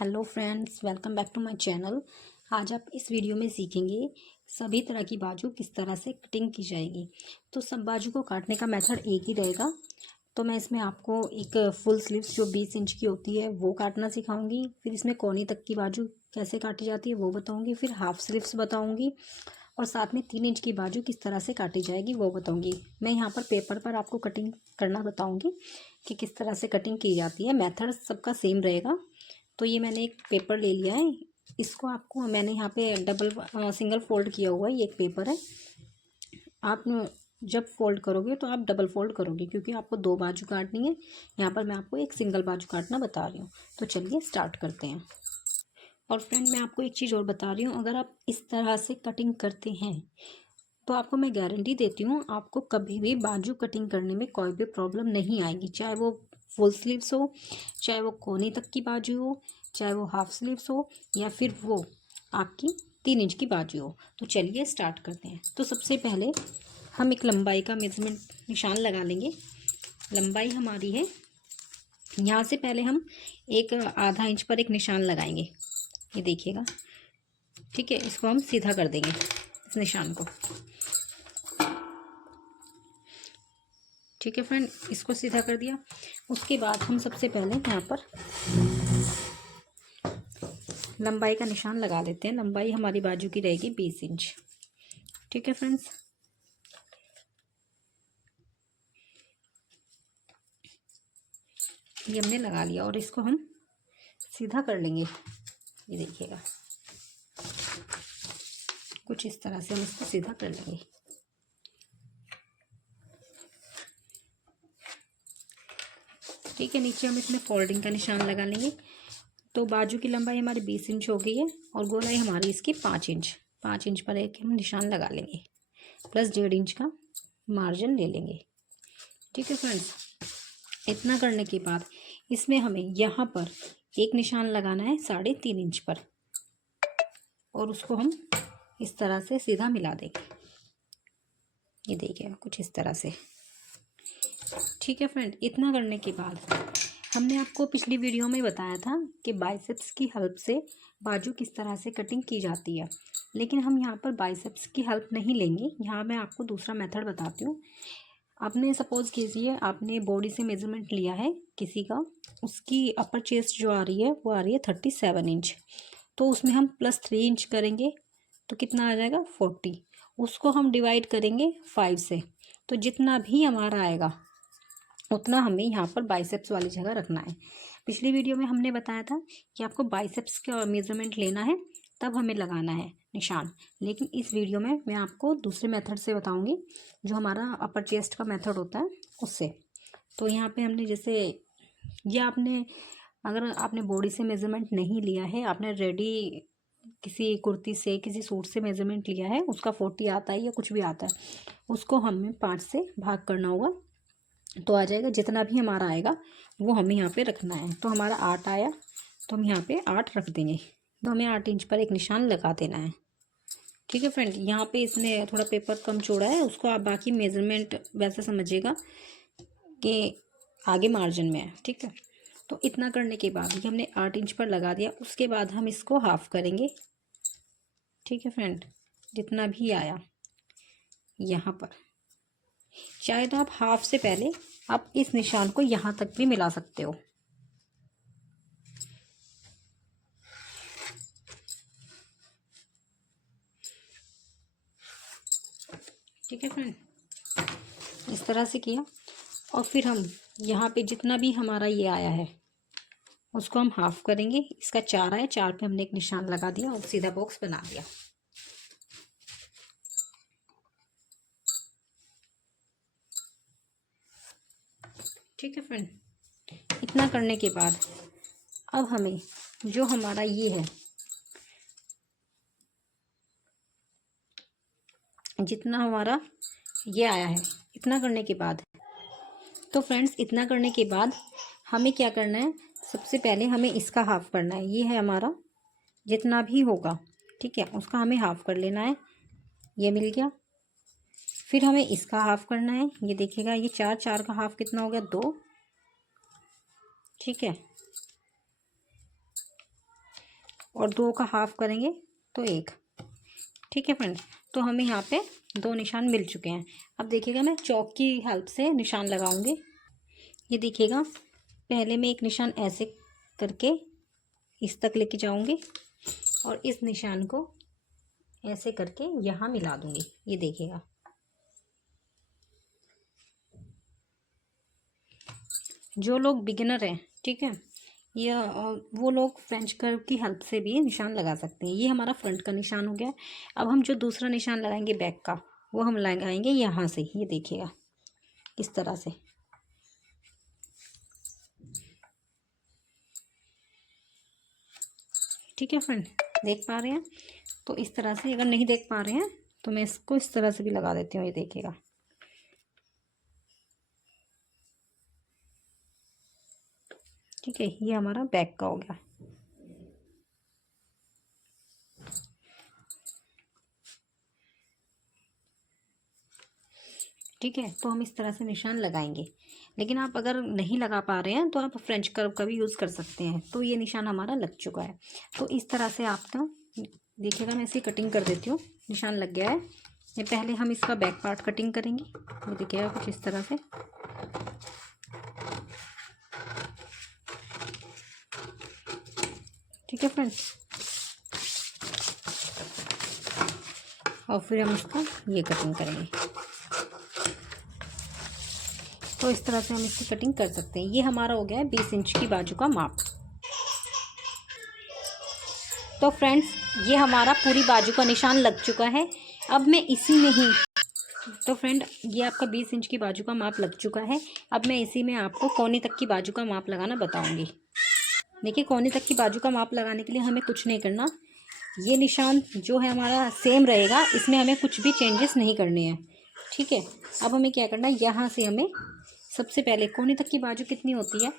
Hello friends, welcome back to my channel. आज आप इस वीडियो में सीखेंगे सभी तरह की बाजू किस तरह से कटिंग की जाएगी। तो सब बाजू को काटने का मेथड एक ही रहेगा। तो मैं इसमें आपको एक फुल स्लीव्स जो 20 इंच की होती है वो काटना सिखाऊंगी। फिर इसमें कोनी तक की बाजू कैसे काटी जाती है वो बताऊंगी। फिर हाफ स्लीव्स बताऊंगी और साथ में 3 इंच की बाजू किस तरह से काटी जाएगी वो बताऊंगी। मैं यहाँ पर पेपर पर आपको कटिंग करना बताऊंगी कि किस तरह से कटिंग की जाती है। मेथड सबका सेम रहेगा। तो ये मैंने एक पेपर ले लिया है। इसको आपको मैंने यहाँ पे सिंगल फोल्ड किया हुआ है। ये एक पेपर है। आप जब फोल्ड करोगे तो आप डबल फोल्ड करोगे क्योंकि आपको 2 बाजू काटनी है। यहाँ पर मैं आपको एक सिंगल बाजू काटना बता रही हूँ। तो चलिए स्टार्ट करते हैं। और फ्रेंड, मैं आपको एक चीज़ और बता रही हूँ, अगर आप इस तरह से कटिंग करते हैं तो आपको मैं गारंटी देती हूँ आपको कभी भी बाजू कटिंग करने में कोई भी प्रॉब्लम नहीं आएगी। चाहे वो फुल स्लीव्स हो, चाहे वो कोनी तक की बाजू हो, चाहे वो हाफ स्लीव्स हो, या फिर वो आपकी 3 इंच की बाजू हो। तो चलिए स्टार्ट करते हैं। तो सबसे पहले हम एक लंबाई का मेजरमेंट निशान लगा लेंगे। लंबाई हमारी है, यहाँ से पहले हम एक आधा इंच पर एक निशान लगाएंगे। ये देखिएगा, ठीक है। इसको हम सीधा कर देंगे, इस निशान को। ठीक है फ्रेंड, इसको सीधा कर दिया। उसके बाद हम सबसे पहले यहाँ पर लंबाई का निशान लगा लेते हैं। लंबाई हमारी बाजू की रहेगी 20 इंच। ठीक है फ्रेंड्स, ये हमने लगा लिया और इसको हम सीधा कर लेंगे। ये देखिएगा, कुछ इस तरह से हम इसको सीधा कर लेंगे। ठीक है, नीचे हम इसमें फोल्डिंग का निशान लगा लेंगे। तो बाजू की लंबाई हमारी 20 इंच हो गई है और गोलाई हमारी इसकी 5 इंच। 5 इंच पर एक हम निशान लगा लेंगे, प्लस 1.5 इंच का मार्जिन ले लेंगे। ठीक है फ्रेंड्स, इतना करने के बाद इसमें हमें यहाँ पर एक निशान लगाना है 3.5 इंच पर, और उसको हम इस तरह से सीधा मिला देंगे। ये देखिए, कुछ इस तरह से। ठीक है फ्रेंड, इतना करने के बाद हमने आपको पिछली वीडियो में बताया था कि बाइसेप्स की हेल्प से बाजू किस तरह से कटिंग की जाती है, लेकिन हम यहाँ पर बाइसेप्स की हेल्प नहीं लेंगे। यहाँ मैं आपको दूसरा मेथड बताती हूँ। आपने सपोज कीजिए आपने बॉडी से मेजरमेंट लिया है किसी का, उसकी अपर चेस्ट जो आ रही है वो आ रही है 37 इंच। तो उसमें हम +3 इंच करेंगे तो कितना आ जाएगा 40। उसको हम डिवाइड करेंगे 5 से, तो जितना भी हमारा आएगा उतना हमें यहाँ पर बाइसेप्स वाली जगह रखना है। पिछली वीडियो में हमने बताया था कि आपको बाइसेप्स का मेजरमेंट लेना है तब हमें लगाना है निशान, लेकिन इस वीडियो में मैं आपको दूसरे मेथड से बताऊंगी, जो हमारा अपर चेस्ट का मेथड होता है उससे। तो यहाँ पे हमने जैसे ये आपने, अगर आपने बॉडी से मेजरमेंट नहीं लिया है, आपने रेडी किसी कुर्ती से किसी सूट से मेजरमेंट लिया है, उसका 40 आता है या कुछ भी आता है, उसको हमें 5 से भाग करना होगा तो आ जाएगा। जितना भी हमारा आएगा वो हमें यहाँ पे रखना है। तो हमारा 8 आया तो हम यहाँ पे 8 रख देंगे। तो हमें 8 इंच पर एक निशान लगा देना है। ठीक है फ्रेंड, यहाँ पे इसने थोड़ा पेपर कम छोड़ा है, उसको आप बाकी मेजरमेंट वैसे समझिएगा कि आगे मार्जिन में है। ठीक है, तो इतना करने के बाद ये हमने 8 इंच पर लगा दिया। उसके बाद हम इसको हाफ करेंगे। ठीक है फ्रेंड, जितना भी आया यहाँ पर, चाहे तो आप हाफ से पहले आप इस निशान को यहाँ तक भी मिला सकते हो। ठीक है फ्रेंड, इस तरह से किया और फिर हम यहाँ पे जितना भी हमारा ये आया है उसको हम हाफ करेंगे। इसका 4 आया, 4 पे हमने एक निशान लगा दिया और सीधा बॉक्स बना दिया। ठीक है फ्रेंड, इतना करने के बाद अब हमें जो हमारा ये है, जितना हमारा ये आया है, इतना करने के बाद, तो फ्रेंड्स इतना करने के बाद हमें क्या करना है, सबसे पहले हमें इसका हाफ करना है। ये है हमारा जितना भी होगा, ठीक है, उसका हमें हाफ कर लेना है। ये मिल गया। फिर हमें इसका हाफ करना है। ये देखिएगा, ये 4, 4 का हाफ कितना हो गया 2। ठीक है, और 2 का हाफ करेंगे तो 1। ठीक है फ्रेंड, तो हमें यहाँ पे 2 निशान मिल चुके हैं। अब देखिएगा मैं चौक की हेल्प से निशान लगाऊंगी। ये देखिएगा, पहले मैं एक निशान ऐसे करके इस तक लेके जाऊंगी और इस निशान को ऐसे करके यहाँ मिला दूंगी। ये देखिएगा, जो लोग बिगिनर हैं, ठीक है, या वो लोग फ्रेंच कर्व की हेल्प से भी निशान लगा सकते हैं। ये हमारा फ्रंट का निशान हो गया। अब हम जो दूसरा निशान लगाएंगे बैक का, वो हम लगाएंगे यहाँ से। ये देखिएगा इस तरह से। ठीक है फ्रेंड, देख पा रहे हैं? तो इस तरह से, अगर नहीं देख पा रहे हैं तो मैं इसको इस तरह से भी लगा देती हूँ। ये देखिएगा, ठीक है, ये हमारा बैक का हो गया। ठीक है, तो हम इस तरह से निशान लगाएंगे। लेकिन आप अगर नहीं लगा पा रहे हैं तो आप फ्रेंच कर्व का भी यूज़ कर सकते हैं। तो ये निशान हमारा लग चुका है। तो इस तरह से आपका देखिएगा, मैं इसे कटिंग कर देती हूँ। निशान लग गया है। ये पहले हम इसका बैक पार्ट कटिंग करेंगे। ये देखिएगा कुछ इस तरह से। ठीक है फ्रेंड्स, और फिर हम इसका ये कटिंग करेंगे। तो इस तरह से हम इसकी कटिंग कर सकते हैं। ये हमारा हो गया है 20 इंच की बाजू का माप। तो फ्रेंड्स, ये हमारा पूरी बाजू का निशान लग चुका है। अब मैं इसी में ही, तो फ्रेंड, ये आपका 20 इंच की बाजू का माप लग चुका है। अब मैं इसी में आपको कोने तक की बाजू का माप लगाना बताऊंगी। देखिए, कोने तक की बाजू का माप लगाने के लिए हमें कुछ नहीं करना। ये निशान जो है हमारा सेम रहेगा, इसमें हमें कुछ भी चेंजेस नहीं करने हैं। ठीक है, अब हमें क्या करना है, यहाँ से हमें सबसे पहले कोने तक की बाजू कितनी होती है,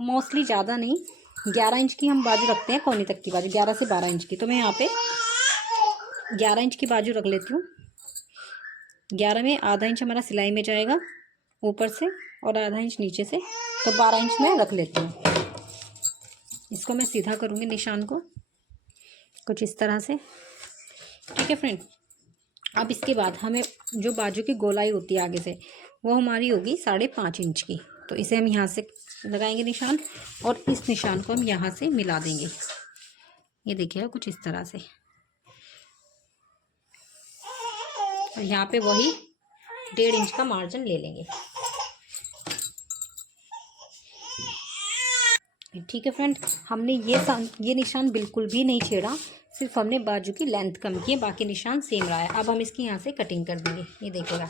मोस्टली ज़्यादा नहीं, 11 इंच की हम बाजू रखते हैं। कोने तक की बाजू 11 से 12 इंच की। तो मैं यहाँ पे 11 इंच की बाजू रख लेती हूँ। 11 में आधा इंच हमारा सिलाई में जाएगा ऊपर से और आधा इंच नीचे से, तो 12 इंच में रख लेती हूँ। इसको मैं सीधा करूँगी निशान को कुछ इस तरह से। ठीक है फ्रेंड, अब इसके बाद हमें जो बाजू की गोलाई होती है आगे से, वो हमारी होगी 5.5 इंच की। तो इसे हम यहाँ से लगाएंगे निशान, और इस निशान को हम यहाँ से मिला देंगे। ये देखिएगा कुछ इस तरह से। और यहाँ पे वही 1.5 इंच का मार्जिन ले लेंगे। ठीक है फ्रेंड, हमने ये निशान बिल्कुल भी नहीं छेड़ा, सिर्फ हमने बाजू की लेंथ कम की है, बाकी निशान सेम रहा है। अब हम इसकी यहाँ से कटिंग कर देंगे। ये देखिएगा,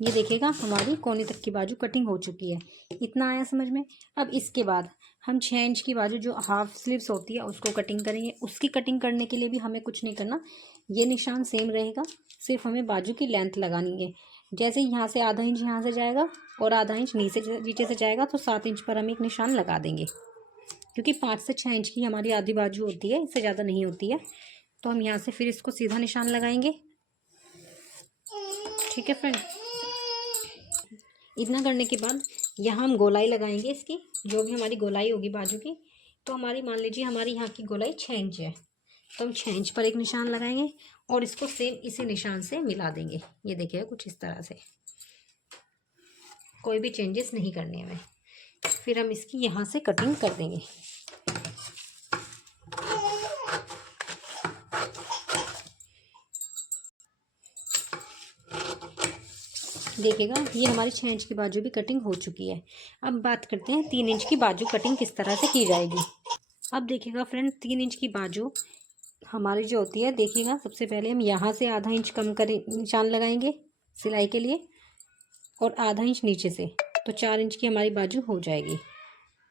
ये देखिएगा हमारी कोने तक की बाजू कटिंग हो चुकी है। इतना आया समझ में? अब इसके बाद हम 6 इंच की बाजू जो हाफ स्लीव्स होती है उसको कटिंग करेंगे। उसकी कटिंग करने के लिए भी हमें कुछ नहीं करना, ये निशान सेम रहेगा, सिर्फ हमें बाजू की लेंथ लगानी है। जैसे यहाँ से आधा इंच यहाँ से जाएगा और आधा इंच नीचे से जाएगा, तो 7 इंच पर हम एक निशान लगा देंगे, क्योंकि 5 से 6 इंच की हमारी आधी बाजू होती है, इससे ज़्यादा नहीं होती है। तो हम यहाँ से फिर इसको सीधा निशान लगाएंगे। ठीक है फ्रेंड, इतना करने के बाद यहाँ हम गोलाई लगाएंगे इसकी, जो भी हमारी गोलाई होगी बाजू की। तो हमारी, मान लीजिए हमारी यहाँ की गोलाई 6 इंच है, तो हम 6 इंच पर एक निशान लगाएंगे और इसको सेम इसी निशान से मिला देंगे। ये देखिए कुछ इस तरह से, कोई भी चेंजेस नहीं करने हमें। फिर हम इसकी यहाँ से कटिंग कर देंगे। देखिएगा, ये हमारी 6 इंच की बाजू भी कटिंग हो चुकी है। अब बात करते हैं 3 इंच की बाजू कटिंग किस तरह से की जाएगी। अब देखिएगा फ्रेंड, 3 इंच की बाजू हमारी जो होती है, देखिएगा सबसे पहले हम यहाँ से आधा इंच कम कर निशान लगाएंगे सिलाई के लिए, और आधा इंच नीचे से, तो 4 इंच की हमारी बाजू हो जाएगी।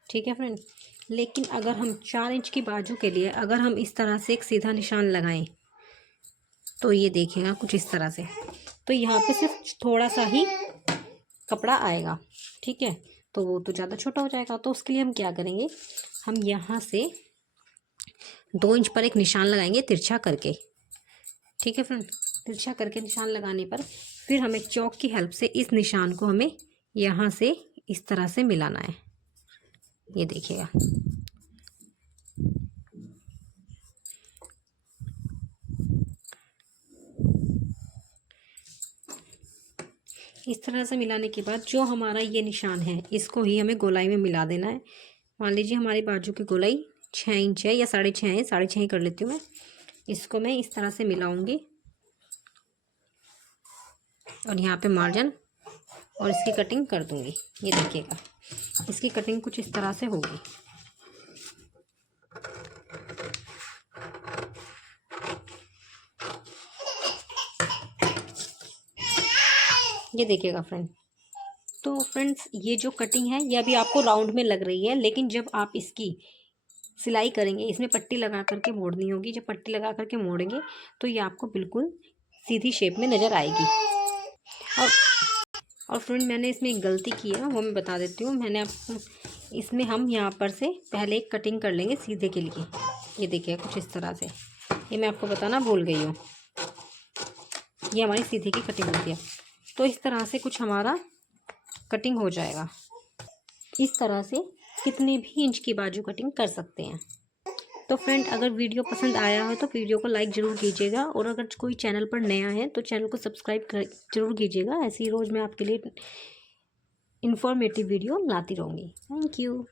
ठीक है फ्रेंड, लेकिन अगर हम 4 इंच की बाजू के लिए अगर हम इस तरह से एक सीधा निशान लगाएं, तो ये देखिएगा कुछ इस तरह से, तो यहाँ पे सिर्फ थोड़ा सा ही कपड़ा आएगा। ठीक है, तो वो तो ज़्यादा छोटा हो जाएगा। तो उसके लिए हम क्या करेंगे, हम यहाँ से 2 इंच पर एक निशान लगाएंगे तिरछा करके। ठीक है फ्रेंड, तिरछा करके निशान लगाने पर फिर हमें चौक की हेल्प से इस निशान को हमें यहाँ से इस तरह से मिलाना है। ये देखिएगा, इस तरह से मिलाने के बाद जो हमारा ये निशान है इसको ही हमें गोलाई में मिला देना है। मान लीजिए हमारी बाजू की गोलाई 6 इंच है या 6.5 है, 6.5 ही कर लेती हूँ मैं। इसको मैं इस तरह से मिलाऊंगी और यहाँ पे मार्जिन और इसकी कटिंग कर दूंगी। ये देखिएगा, इसकी कटिंग कुछ इस तरह से होगी। ये देखिएगा फ्रेंड। तो फ्रेंड्स ये जो कटिंग है ये अभी आपको राउंड में लग रही है, लेकिन जब आप इसकी सिलाई करेंगे इसमें पट्टी लगा करके मोड़नी होगी। जब पट्टी लगा करके मोड़ेंगे तो ये आपको बिल्कुल सीधी शेप में नज़र आएगी। और फ्रेंड मैंने इसमें एक गलती की है, वो मैं बता देती हूँ। मैंने आपको इसमें हम यहाँ पर से पहले एक कटिंग कर लेंगे सीधे के लिए। ये देखिए कुछ इस तरह से, ये मैं आपको बताना भूल गई हूँ। ये हमारी सीधे की कटिंग होती है। तो इस तरह से कुछ हमारा कटिंग हो जाएगा। इस तरह से कितने भी इंच की बाजू कटिंग कर सकते हैं। तो फ्रेंड अगर वीडियो पसंद आया हो तो वीडियो को लाइक ज़रूर कीजिएगा, और अगर कोई चैनल पर नया है तो चैनल को सब्सक्राइब जरूर कीजिएगा। ऐसे ही रोज़ मैं आपके लिए इन्फॉर्मेटिव वीडियो लाती रहूँगी। Thank you.